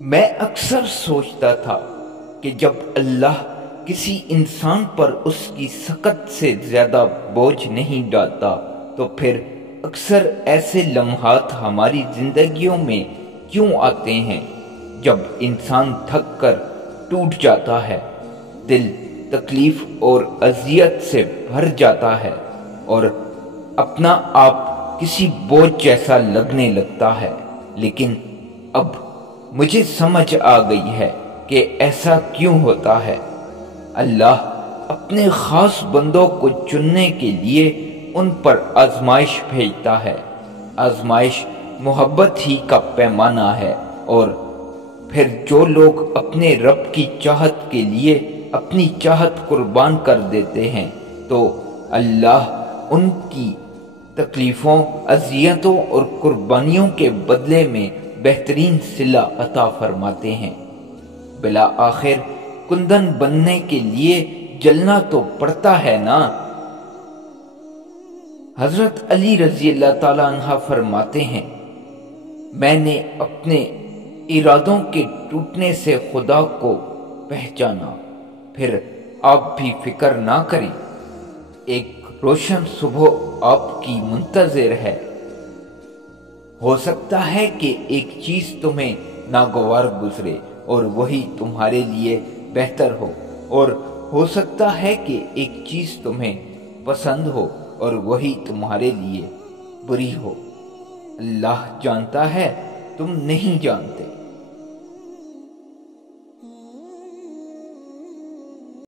میں اکثر سوچتا تھا کہ جب اللہ کسی انسان پر اس کی سکت سے زیادہ بوجھ نہیں ڈالتا تو پھر اکثر ایسے لمحات ہماری زندگیوں میں کیوں آتے ہیں جب انسان تھک کر ٹوٹ جاتا ہے، دل تکلیف اور اذیت سے بھر جاتا ہے اور اپنا آپ کسی بوجھ جیسا لگنے لگتا ہے۔ لیکن اب مجھے سمجھ آ گئی ہے کہ ایسا کیوں ہوتا ہے۔ اللہ اپنے خاص بندوں کو چننے کے لیے ان پر آزمائش بھیجتا ہے۔ آزمائش محبت ہی کا پیمانہ ہے، اور پھر جو لوگ اپنے رب کی چاہت کے لیے اپنی چاہت قربان کر دیتے ہیں تو اللہ ان کی تکلیفوں، اذیتوں اور قربانیوں کے بدلے میں بہترین صلہ عطا فرماتے ہیں۔ بالآخر کندن بننے کے لیے جلنا تو پڑتا ہے نا۔ حضرت علی رضی اللہ تعالیٰ عنہ فرماتے ہیں، میں نے اپنے ارادوں کے ٹوٹنے سے خدا کو پہچانا، پھر آپ بھی فکر نہ کریں، ایک روشن صبح آپ کی منتظر ہے۔ ہو سکتا ہے کہ ایک چیز تمہیں ناگوار گزرے اور وہی تمہارے لیے بہتر ہو، اور ہو سکتا ہے کہ ایک چیز تمہیں پسند ہو اور وہی تمہارے لیے بری ہو۔ اللہ جانتا ہے، تم نہیں جانتے۔